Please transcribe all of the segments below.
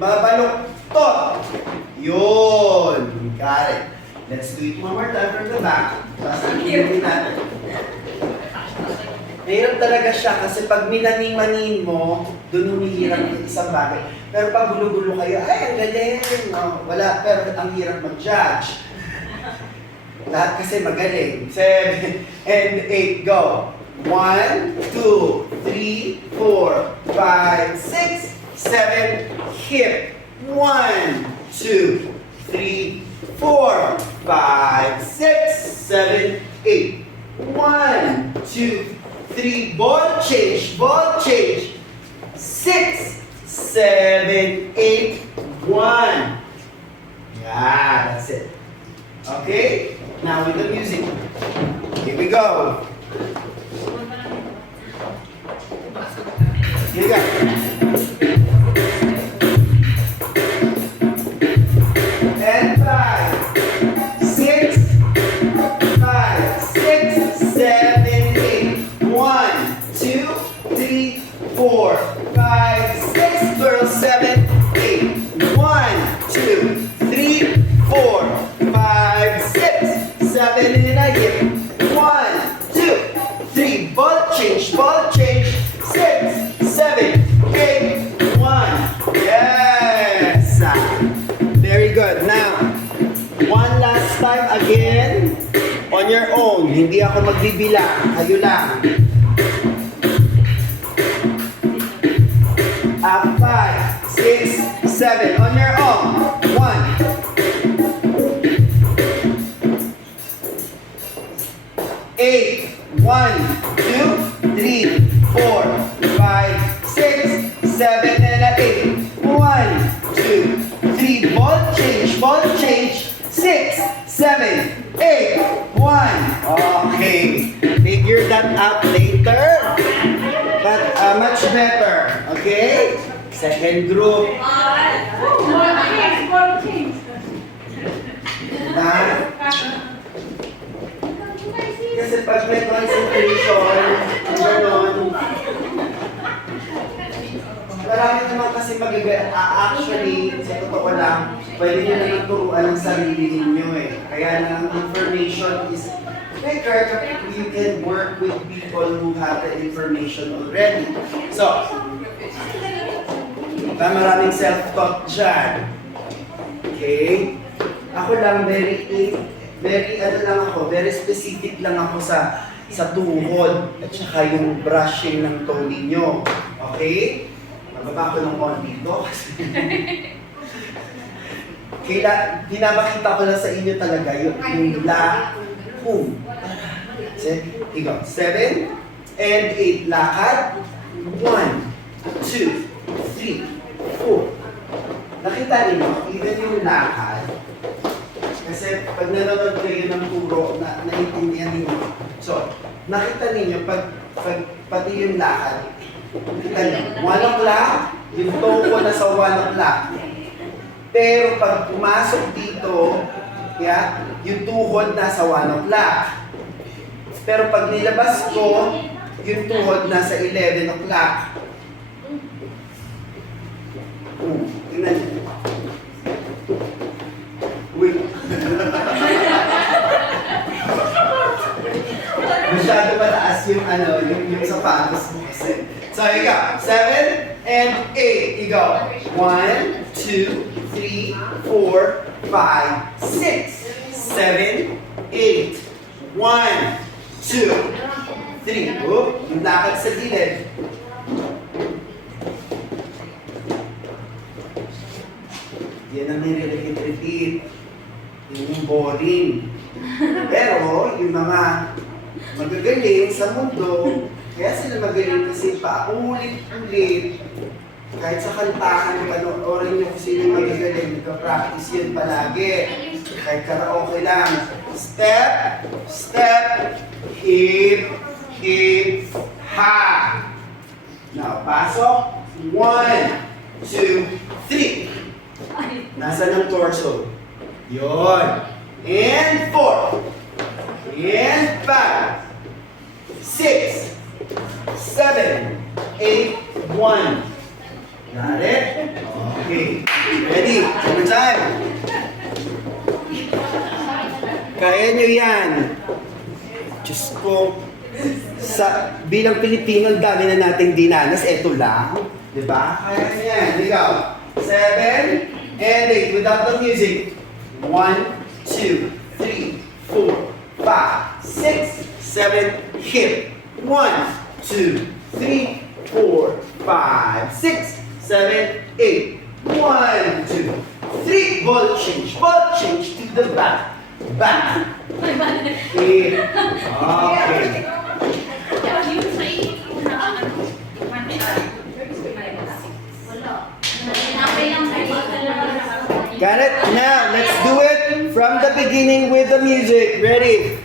Babaluktot. Yun. Got it. Let's do it one more time from the back. Tapos ang natin. Mahirap talaga siya kasi pag minani-manin mo, doon humihirap yung isang bagay. Pero pag gulo-gulo kayo, ay, ang galing. No, wala, pero ang hirap mag-judge. Lahat kasi magaling. 7 and 8, go. 1, 2, 3, 4, 5, 6, 7, hip. 1, 2, 3, 4, 5, 6, 7, 8. 1, 2, 3, ball change, 6, 7, 8, 1. Yeah, that's it. Okay? Now with the music. Here we go. Here we go. And 5, 6, 5, 6, 7, 8. 1, 2, 3, 4, 5, 6, girls, 7, 8. 1, 2, 3, 4, 5, 6, 7, and I hit. 1, 2, 3, ball change, 6, 7, 8, 1. Yes! Very good. Now, one last time again, on your own. Hindi ako magbibilang. Kayo lang. Up, 5, 6, 7. On your own. 1. 8, 1, 2, 3, 4, 5, 6, 7, and an 8. 1, 2, 3, ball change, 6, 7, 8, 1. Okay, figure that out later, but much better. Okay, second group. Kasi pag may concentration, gano'n, marami naman kasi actually, sa totoo lang, pwede nyo na turuan ang sarili ninyo eh. Kaya na ang information is better if you can work with people who have the information already. So, maraming self-taught dyan. Okay? Ako lang, very specific lang ako sa tuhod at saka yung brushing ng toe ninyo. Okay? Mababa ko ng konti dito kasi pinapakita ko lang sa inyo talaga yung la, hum. Ikaw, 7 and 8, lakad. 1, 2, 3, 4. Nakita niyo, even yung lakad, kasi pag nanonood kayo ng turo, naiintindihan ninyo. So, nakita ninyo, pati yung lakad, nakita nyo, 1 o'clock, yung toe ko nasa 1 o'clock. Pero pag pumasok dito, yung tuhod nasa 1 o'clock. Pero pag nilabas ko, yung tuhod nasa 11 o'clock. Tingnan nyo. Wait. Masyado mataas yung yung sapatos mo kasi. So, you go. 7 and 8. You go. 1, 2, 3, 4, 5, 6, 7, 8. 1, 2, 3. Yung lakad sa gilid. Yan ang nire-repeat. Yung boring. Pero, yung mga magagaling sa mundo, kaya sila magaling kasi paulit-ulit. Kahit sa kantahan, panoorin nyo kung sino magagaling, nagka-practice yun palagi. Kahit karaoke lang. Step, step, hip, hip, ha. Now, pasok. 1, 2, 3. Nasa ng torso. Yun. And 4. And 5. 6, 7, 8, 1. Got it? Okay. Kaya nyo yan. Diyos ko, bilang Pilipino, ang dami na nating dinanas. Eto lang. Diba? Kaya nyo yan. Ikaw. 7 and 8 without the music. 1, 2, 3, 4, 5, 6, 7, hip. 1, 2, 3, 4, 5, 6, 7, 8. 1, 2, 3. Ball change to the back. Back. Okay. Got it? Now, let's do it from the beginning with the music. Ready?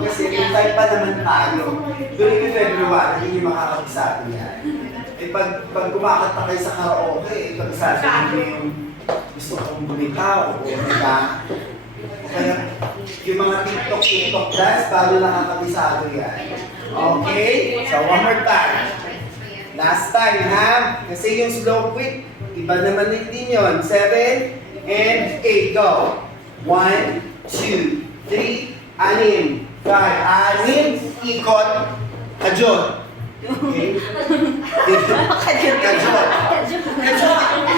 Kasi yung type pa naman tayo, during yung February, hindi nyo makakapagsabi yan. Eh pag kumakanta kayo sa karaoke, pagsabi nyo yung gusto kong bumitaw, o diba? Kaya yung mga TikTok dance, bago nakakabisado yan. Okay? So one more time. Last time, ha? Kasi yung slow quick, iba naman din yun. 7 and 8, go. 1, 2, 3, 6, 5, 6, ikot, kajot. Okay? Kajot.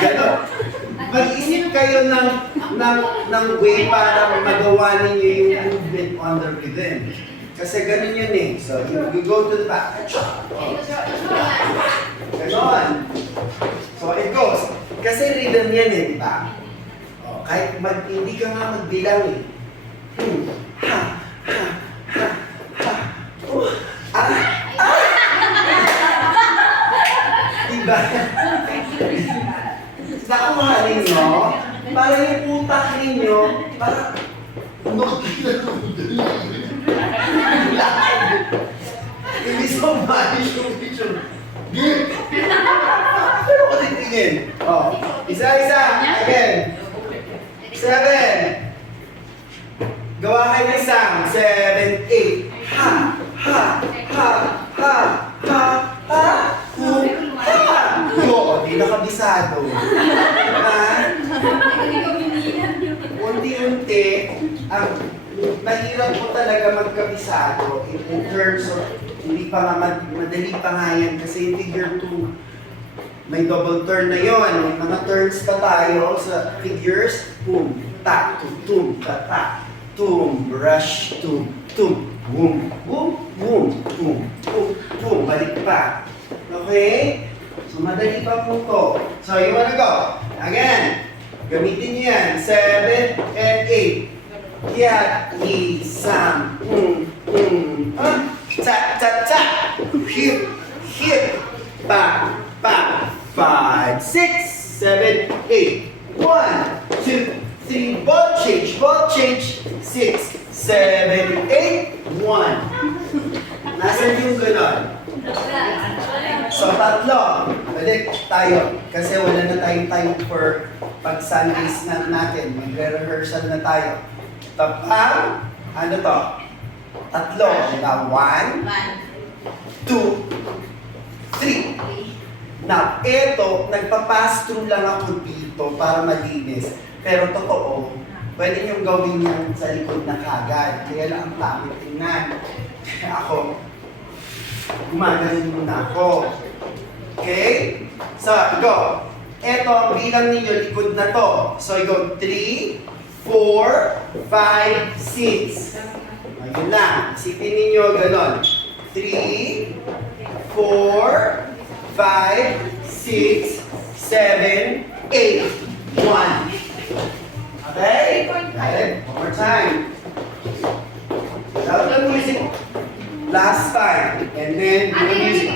Ganon. Mag-isip kayo ng way para magawa ninyo yung movement on the rhythm. Kasi ganun yun eh. So, you go to the back. Ganon. So, it goes. Kasi rhythm yan eh, di ba? Oh, kahit hindi ka nga magbilang eh. Ha, ha, ha, ha, diba? Nakuha ninyo, para yung utak ninyo, para hindi sumali yung picture. Pero ko titingin. Oh, isa-isa. Again. 7. Gawa kayo ng isang. 7, 8. Ha, ha, ha, ha, ha, ha, hu, ha. Oo, di nakabisado. Ha? Unti-unti, ang mahirap po talaga magkabisado in terms of, hindi pa nga madali pa nga yan kasi yung figure 2, may double turn na yon. May mga turns pa tayo sa figures. Boom, tak, tum, tak, tum, brush, tum, boom, boom, boom, boom, boom, boom, balik pa. Okay? So, madali pa po to. So, you wanna go? Again, gamitin niyo yan. 7 and 8. Yan, isang, cha, cha, cha, hip, hip, pa, 5, 6, 7, 8. 1, 2, 3, ball change, 6, 7, 8, 1. Nasaan yung ganon? So, tatlo. Balik tayo. Kasi wala na tayong time for pag-Sundays natin. Magre-rehearsal na tayo. Tapang, ano to? Tatlo. Diba? 1, 2, 3. Now, eto, nagpa-pass through lang ako dito para malinis. Pero totoo, pwede niyong gawin yan sa likod na kagad. Kaya lang ang pangit tingnan. Kaya ako, gumagaling muna ako. Okay? So, go. Eto, ang bilang ninyo, likod na to. So, I go 3, 4, 5, 6. Ayun na. Isipin ninyo ganon. 3, 4, 5, 6, 7, 8, 1. Okay? Got it? One more time. Without the music. Last time. And then, the music.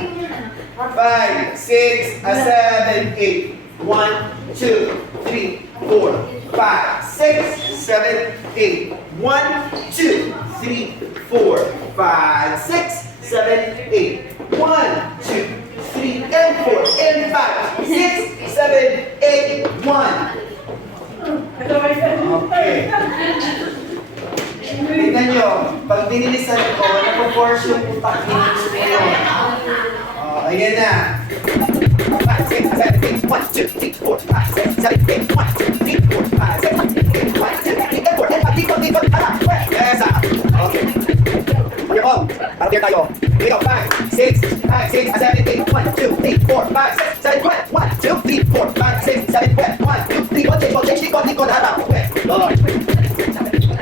5, 6, 7, 8. 1, 2, 3, 4, 5, 6, 7, 8. 1, 2, 3, 4, 5, 6, 7, 8. 1, 2, 3, and 4, and 5, 6, 7, 8, 1. Okay. Tingnan nyo, pag dinilisan ko, napo-force yung utak ninyo ngayon. Ayan na. 5, 6, 7, 8, 1, 2, 3, 4, 5, 6, 7, 8, 1, 2, 3, 4, 5, 6, 7, 8, 1, 2, 3, 4, and 5, dikot, yes, okay. On your own, para clear tayo. Here we go, 5, 6, 7, 8, 1, 2, 3, 4, 5, 6, 7, 8, 1, 2, 3, 4, 5, 6, 7, 8, 1, 2, 3, 4, change, likod, harap. Okay, Lord.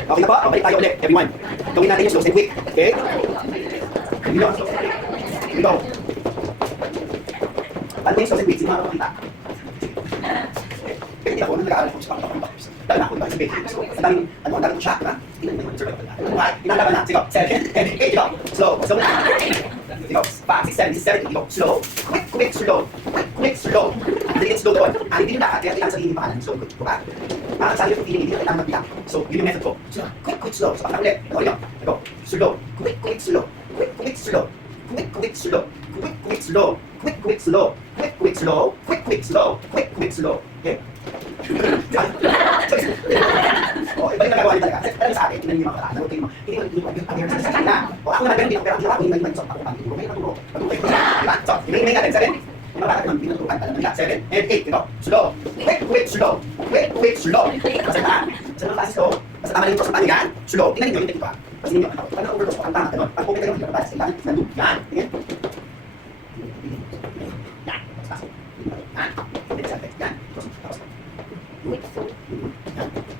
Okay na po, pabalik tayo ulit, everyone. Gawin natin yung slow and quick, okay? Here we go. Here we go. Ano yung slow and quick? Sino mga makakita? Hindi ako nung nag-aaral ko sa pangkakang dahil na ako ba sa baking. So, ang daming shot, ha? Tingnan mo yung survival na. Okay, inalaban na. Sige, 7, 8, go. Slow, slow na. Sige, 5, 6, 7, go. Slow, quick, slow. Quick, slow. Hindi yung slow doon. Hindi yung dapat, kaya kailangan sabihin yung pangalan. Slow, quick, diba? Sabi yung feeling, hindi kailangan magbilang. So, yun yung method ko. Slow, quick, slow. So, pakita ulit. Ito yun. Go. Slow, quick, slow. Quick, slow. Quick, slow. Quick, slow. Quick, slow. Quick, slow. Quick, slow. Quick, slow. Okay? O, iba yung nagagawa niyo talaga. Kasi talaga sa akin, tingnan niyo yung mga kataan. Hindi ko appearance sa kanila. O, ako naman ganun dito, pero hindi ako yung naging ako pang ituro. May naturo. Diba? So, hinahin natin. 7. Yung mga bata naman, pinaturukan talaga nila. 7 and 8. Ito. Slow. Quick, slow. Quick, slow. Basta na. Basta na kasi slow. Basta tama lang ito sa panigan. Slow. Tingnan niyo yung technique pa. Basta ninyo. Pag na-overdose ko, ang tama. Ganun. Pag okay kayo, hindi ka babasa. Kailangan nandun. Yan. Tingnan. Yan. Basta. Yan. Yan.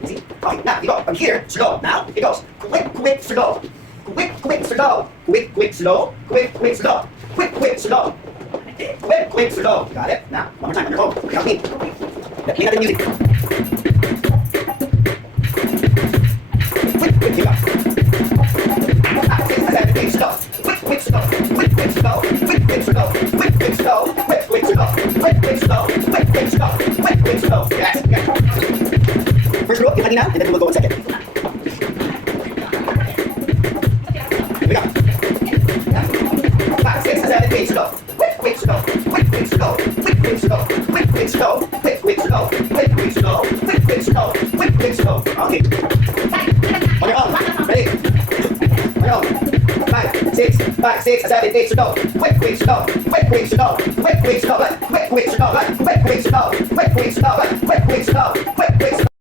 See? Okay, now you go from here, slow. Now it goes quick, slow. Quick, slow. Quick, slow. Quick, slow. Quick, slow. Quick, slow. Got it? Now, one more time on your own. Help me. Let me have the music. Quick, you go. Quick, slow. Quick, slow. Quick, slow. Quick, slow. Quick, slow. Quick, slow. Quick, slow. Quick, slow. Quick, slow. Yes. First row, yung kanina, and then we'll go on second. Here we go. 5, 6, 7, 8, slow. Quick, slow. Quick, slow. Quick, slow. Quick, slow. Quick, slow. Quick, slow. Quick, slow. Quick, slow. Okay. On your own. Ready? On your own. 5, 6, 7, 8, slow. Quick, slow. Quick, slow. Quick, slow. Quick, slow. Quick, slow. Quick, slow. Quick, slow. Quick, slow.